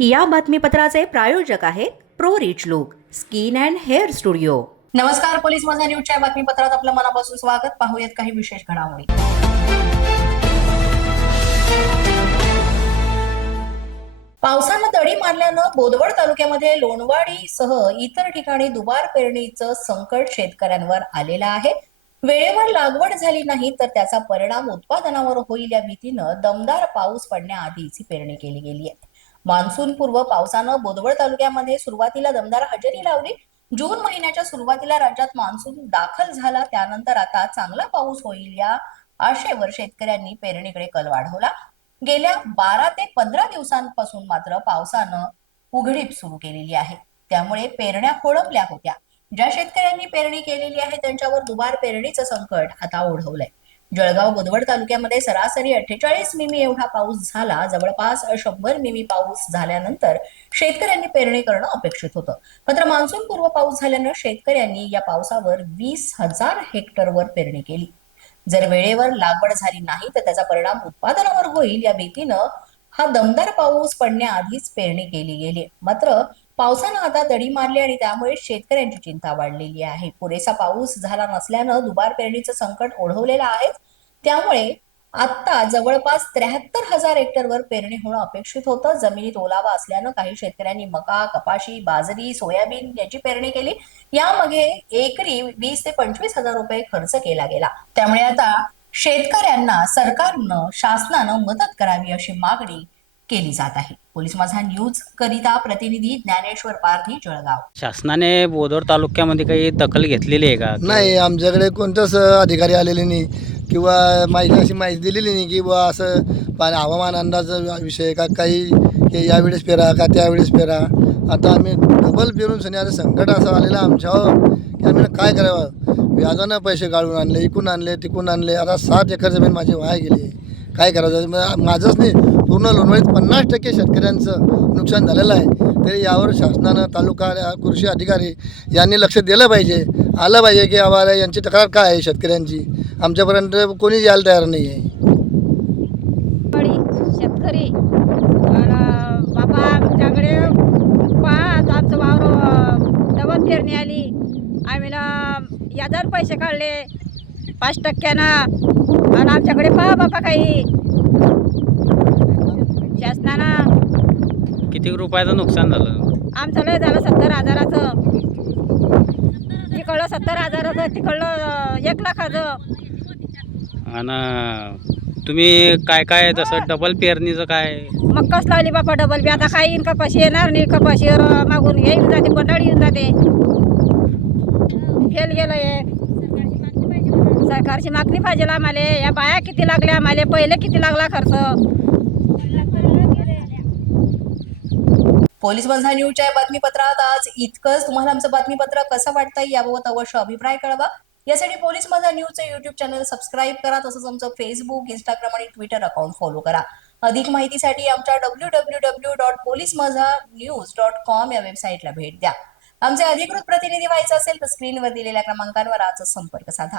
या बातमीपत्राचे प्रायोजक आहेत pro rich look skin and hair studio. नमस्कार पोलीस माझा न्यूजच्या बातमीपत्रात आपलं मनापासून स्वागत. पाहूयात काही विशेष घडामोडी. पावसानं दडी मारल्यानं बोदवड तालुक्यामध्ये लोणवाडीसह इतर ठिकाणी दुबार पेरणीचं संकट शेतकऱ्यांवर आलेलं आहे. वेळेवर लागवड झाली नाही तर त्याचा परिणाम उत्पादनावर होईल या भीतीनं दमदार पाऊस पडण्याआधीच ही पेरणी केली गेली आहे. मान्सून पूर्व पावसानं बोदवड तालुक्यामध्ये सुरुवातीला दमदार हजेरी लावली. जून महिन्याच्या सुरुवातीला राज्यात मान्सून दाखल झाला. त्यानंतर आता चांगला पाऊस होईल या आशेवर शेतकऱ्यांनी पेरणीकडे कल वाढवला. गेल्या बारा ते पंधरा दिवसांपासून मात्र पावसानं उघडीप सुरू केलेली आहे. त्यामुळे पेरण्या खोळंबल्या होत्या. ज्या शेतकऱ्यांनी पेरणी केलेली आहे त्यांच्यावर दुबार पेरणीचं संकट आता ओढवलंय. जळगाव बुधवड तालुक्यामध्ये सरासरी अठ्ठेचाळीस मिमी एवढा पाऊस झाला. जवळपास शंभर मिमी पाऊस झाल्यानंतर शेतकऱ्यांनी पेरणी करणं अपेक्षित होतं. मात्र मान्सून पूर्व पाऊस झाल्यानं शेतकऱ्यांनी या पावसावर वीस हजार हेक्टरवर पेरणी केली. जर वेळेवर लागवड झाली नाही तर त्याचा परिणाम उत्पादनावर होईल. या भीतीनं हा दमदार पाऊस पडण्याआधीच पेरणी केली गेली मात्र पावसानं आता दडी मारली आणि त्यामुळे शेतकऱ्यांची चिंता वाढलेली आहे. पुरेसा पाऊस झाला नसल्यानं दुबार पेरणीचं संकट ओढवलेलं आहे. त्यामुळे आता जवळपास त्र्याहत्तर हजार हेक्टरवर पेरणी होणं अपेक्षित होतं. जमिनीत ओलावा असल्यानं काही शेतकऱ्यांनी मका कपाशी बाजरी सोयाबीन याची पेरणी केली. यामध्ये एकरी वीस ते पंचवीस हजार रुपये खर्च केला गेला. त्यामुळे आता शेतकऱ्यांना सरकारनं शासनानं मदत करावी अशी मागणी केली जात आहे. पोलीस माझा न्यूज करिता प्रतिनिधी ज्ञानेश्वर पारधी जळगाव. शासनाने बोदोर तालुक्यामध्ये काही दखल घेतलेली आहे का? नाही आमच्याकडे कोणताच अधिकारी आलेले नाही किंवा माहिती अशी माहिती दिलेली नाही की बुवा असं पा हवामान अंदाज विषय का काही की यावेळेस पेरा का त्यावेळेस पेरा आता आम्ही डबल पेरून सनी आता संकट असं आलेलं आमच्यावर की आम्ही काय करावं? व्याजानं पैसे काढून आणले इकून आणले तिकून आणले. आता सात एकर जमीन माझी वाया गेली काय करायचं? माझंच नाही पूर्ण लोणवळीत पन्नास टक्के शेतकऱ्यांचं नुकसान झालेलं आहे. तरी यावर शासनानं तालुका कृषी अधिकारी यांनी लक्ष दिलं पाहिजे. आलं पाहिजे की आम्हाला यांची तक्रार काय आहे शेतकऱ्यांची? आमच्यापर्यंत कोणी यायला तयार नाही आहे. गडी शेतकरी. बाबा आमच्याकडे पहा आमचं वावर डबल पेरणी आली. आम्ही यादर पैसे काढले. पाच टक्क्यानं आणि आमच्याकडे पहा बाबा काही. शासनानं किती रुपयाचं नुकसान झालं? आमचं लय झालं सत्तर हजाराचं. तिकडलं सत्तर हजाराचं तिकडलं एक लाखाचं. आणि तुम्ही काय काय जसं डबल पेरणीचं काय? मग कस लावली बापा डबल बी आता काही येईन कपाशी येणार नाही कपाशीवर मागून येऊन जाते बंडाळी येऊन जाते. फेल गेलं हे सरकारची मागणी पाहिजे आम्हाला. या बाया किती लागल्या आम्हाला? पहिले किती लागला खर्च? पोलीस बंधा न्यूजच्या या बातमीपत्रात आज इतकंच. तुम्हाला आमचं बातमीपत्र कसं वाटतं याबाबत अवश्य अभिप्राय कळवा. यासाठी पोलीस माझा न्यूजचं युट्यूब चॅनल सबस्क्राईब करा तसंच आमचं फेसबुक इंस्टाग्राम आणि ट्विटर अकाउंट फॉलो करा. अधिक माहितीसाठी आमच्या W W W dot police Majha news dot com या वेबसाईटला भेट द्या. आमचे अधिकृत प्रतिनिधी व्हायचं असेल तर स्क्रीनवर दिलेल्या क्रमांकांवर आजच संपर्क साधा.